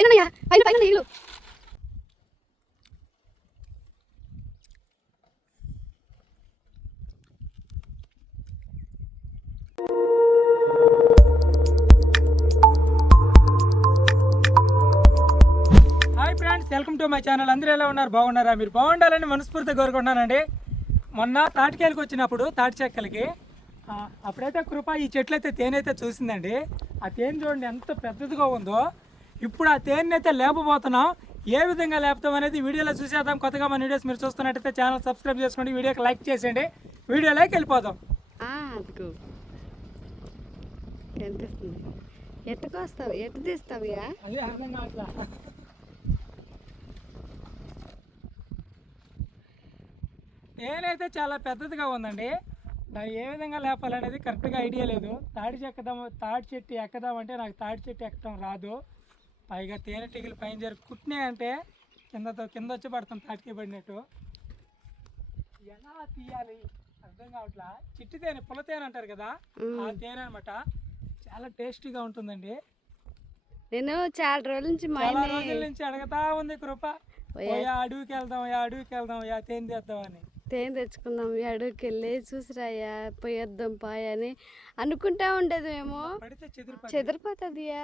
పైన పైన పైన నీళ్ళు. వెల్కమ్ టు మై ఛానల్ అందరూ ఎలా ఉన్నారు? బాగున్నారా? మీరు బాగుండాలని మనస్ఫూర్తిగా కోరుకుంటున్నానండి. మొన్న తాటికాయలకు వచ్చినప్పుడు తాటి చెక్కలకి అప్పుడైతే కృప ఈ చెట్లు అయితే తేనె అయితే చూసిందండి. ఆ తేనె చూడండి ఎంత పెద్దదిగా ఉందో. ఇప్పుడు ఆ తేనె అయితే లేపబోతున్నాం ఏ విధంగా లేపుతాం అనేది వీడియోలో చూసేద్దాం. కొత్తగా మన వీడియోస్ మీరు చూస్తున్నట్టయితే ఛానల్ సబ్స్క్రైబ్ చేసుకోండి వీడియోకి లైక్ చేసేయండి. వీడియోలోకి వెళ్ళిపోదాం. ఆ, అదిగో. కనిపిస్తుంది ఎట్టుకొస్తావు ఎట్టు నేనైతే చాలా పెద్దదిగా ఉందండి. దాన్ని ఏ విధంగా లేపాలనేది కరెక్ట్గా ఐడియా లేదు. తాడి చెక్కదాం తాడి చెట్టు ఎక్కదామంటే నాకు తాడి చెట్టు ఎక్కడం రాదు. పైగా తేనెటీగలు పైన జరి కుట్టినాయంటే కిందతో కింద వచ్చి పడతాం తాటికి పడినట్టు. ఎలా తీయాలి? అర్థం కావట్లా? చిట్టి తేనె పుల్ల తేనె అంటారు కదా ఆ తేనె అనమాట చాలా టేస్టీగా ఉంటుందండి. నేను చాలా రోజుల నుంచి చాలా రోజుల నుంచి అడగతా ఉంది కృప. అడవికి వెళ్దాం యా అడవికి వెళ్దాం యా తేనె తెద్దాం అని తేనె తెచ్చుకుందాం ఈ అడవికి వెళ్ళి చూసిరాయా పోయొద్దాం పాయ అని అనుకుంటా ఉండేది మేము పడితే చెదిరిపోయి చెదిరిపోతుందియా?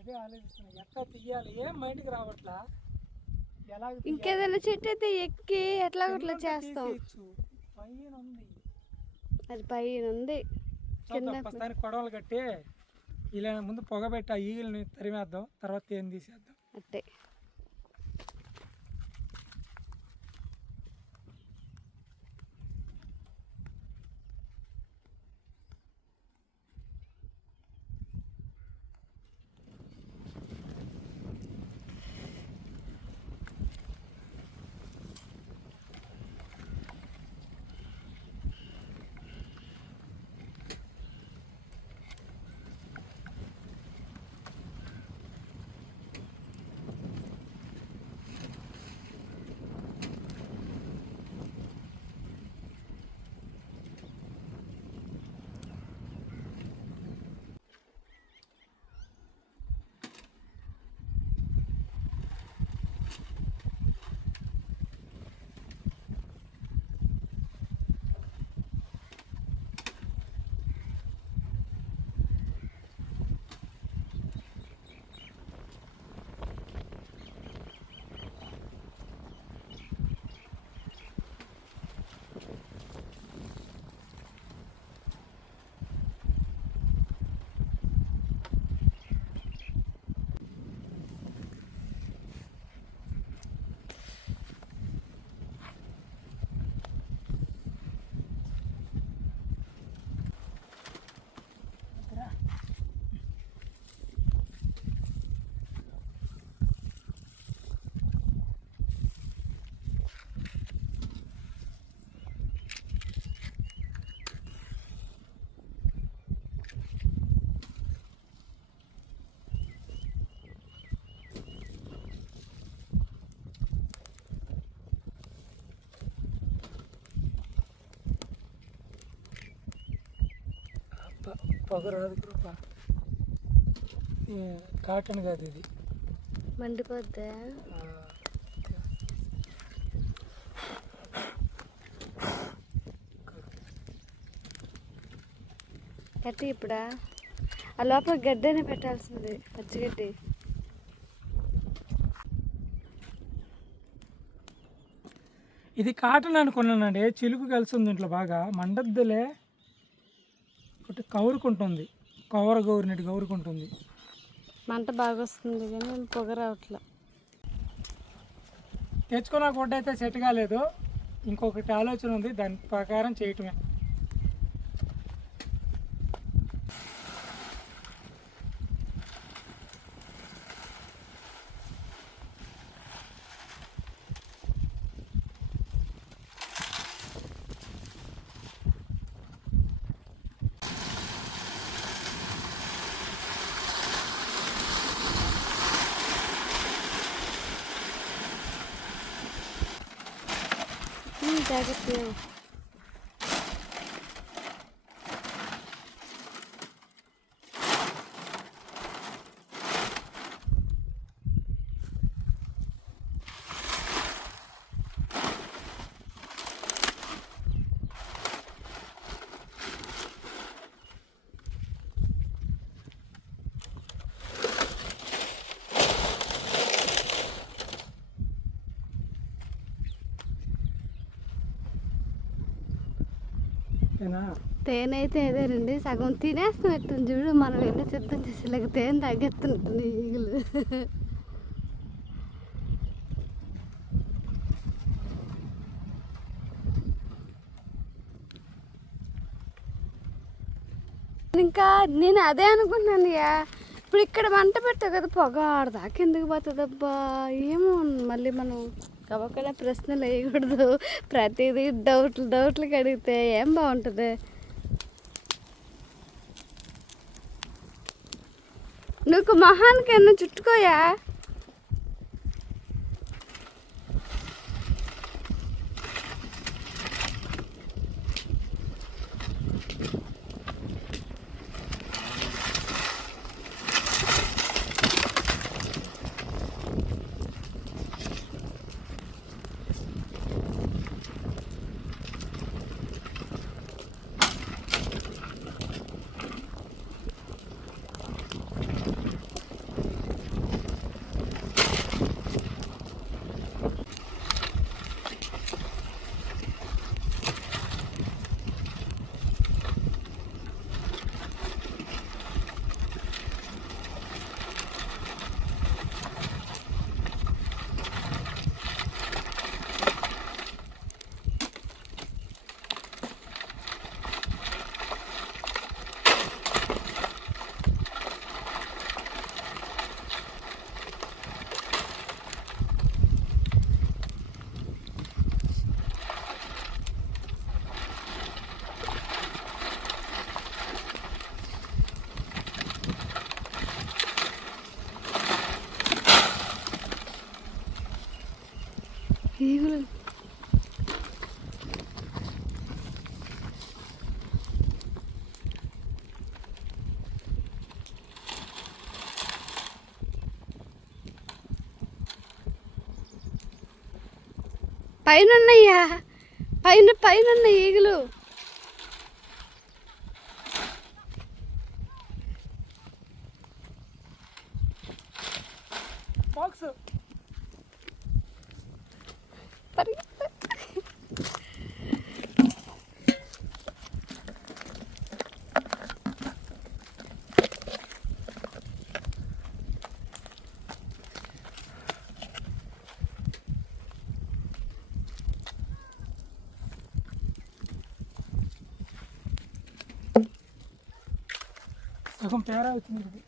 అదే ఆలోచిస్తున్నా. ఎట్లా తీయాలి? ఏం మైండ్కి రావట్లా? ఎలా ఇంకేదైనా చెట్టు అయితే ఎక్కి ఎట్లా ఒకట్లా చేస్తాం పైన ఉంది. అది పైన ఉంది. కింద ప్రస్తుతానికి కొడవలు కట్టి ఇలా ముందు పొగ పెట్టి ఆ ఈగల్ని తరిమేద్దాం తర్వాత తేనె తీసేద్దాం. అట్టే. కృప. కాటన్ కాదు ఇది. మండిపోద్దా? కట్టి ఇప్పుడా? ఆ లోపల గడ్డనే పెట్టాల్సింది పచ్చిగడ్డి. ఇది కాటన్ అనుకున్నానండి చిలుకు కలిసి ఉంది ఇంట్లో బాగా. మండద్దులే. ఒకటి కౌరుకుంటుంది. కవర గౌరినట్టు గౌరుకుంటుంది మంట బాగా వస్తుంది కానీ పొగ రావట్లా. తెచ్చుకున్న గుడ్డ అయితే సెట్ కాలేదు. ఇంకొకటి ఆలోచన ఉంది దాని ప్రకారం చేయటమే. pega aquilo. తేనె అయితే అదేనండి. సగం తినేస్తున్నట్టుంది చూడు. మనం వెళ్ళి సిద్ధం చేసేలాగ తేనె తగ్గెత్తున్నట్టుంది ఈగలు. ఇంకా నేను అదే అనుకున్నాను యా. ఇప్పుడు ఇక్కడ మంట పెట్టావు కదా పొగ ఆడదాకా ఎందుకు పోతుందబ్బా? ఏమో మళ్ళీ మనం కవకడ ప్రశ్నలు వేయకూడదు. ప్రతిదీ డౌట్లు డౌట్లు అడిగితే ఏం బాగుంటుంది? నువ్వు మహానికి ఎన్నో చుట్టుకోయా ఈగులు పైన ఉన్నాయ్యా పైన పైన ఉన్నాయి ఈగలు బాక్స్ పరిగెత్తు. సగం తేడా వచ్చింది ఇది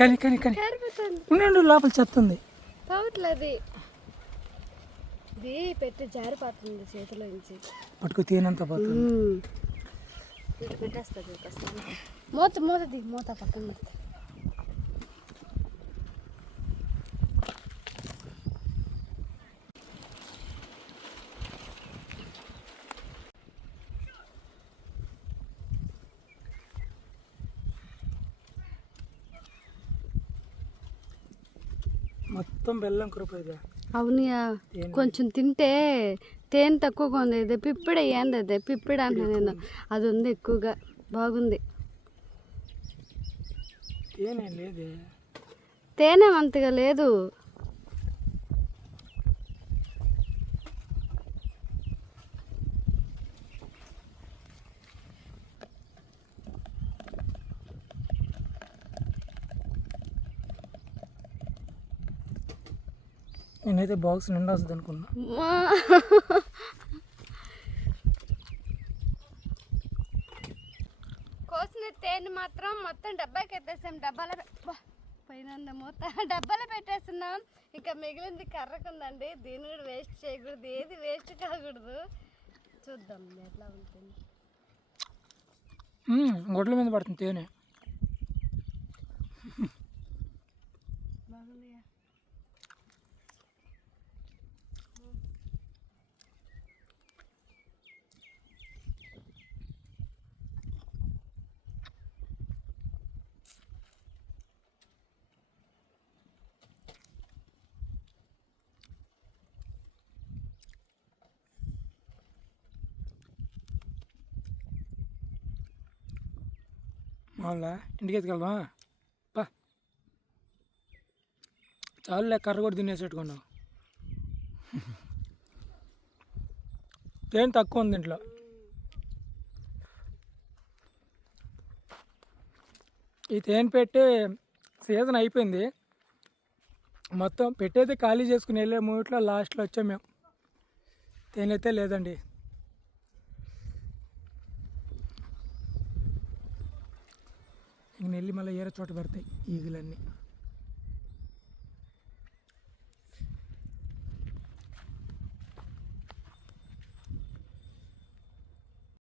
కానీ కానీ కానీ. జారిపోతుంది ఉండు లోపల చెత్త ఉంది. పోవట్లేదు ఇది పెట్టి జారిపోతుంది చేతిలో నుంచి. పట్టుకు తీనంత పోతుంది. పెట్టేస్తుంది. మూత మూత మూత పక్కన పెడితే. మొత్తం బెల్లం కురిపోయింది అవునియా. కొంచెం తింటే తేనె తక్కువగా ఉంది. ఇది పిప్పిడి ఏంది అదే పిప్పిడి అంటున్నా నేను. అది ఉంది ఎక్కువగా. బాగుంది. తేనె అంతగా లేదు. నేనైతే బాక్స్ నిండా వస్తుంది అనుకున్నా. కోసిన తేనె మాత్రం మొత్తం డబ్బాకి ఎత్తేసాం డబ్బాలో పైన మూత. డబ్బాలో పెట్టేస్తున్నాం. ఇంకా మిగిలింది కర్రకుందండి. దీన్ని కూడా వేస్ట్ చేయకూడదు. ఏది వేస్ట్ కాకూడదు. చూద్దాం ఎట్లా ఉంటుంది. గొడ్ల మీద పడుతుంది తేనె. మామూలుగా ఇంటికి ఎత్తుకెళ్దామా పా. చాలులే కర్ర కూడా తినేసేట్టుకున్నావు తేనె తక్కువ ఉంది ఇంట్లో. ఈ తేనె పెట్టే సీజన్ అయిపోయింది. మొత్తం పెట్టేది ఖాళీ చేసుకుని వెళ్ళే మూవిట్లో లాస్ట్లో వచ్చాం మేము. తేనె అయితే లేదండి. ఇంక నెల్లి మళ్ళీ ఏరే చోట పెడతాయి ఈగలన్నీ.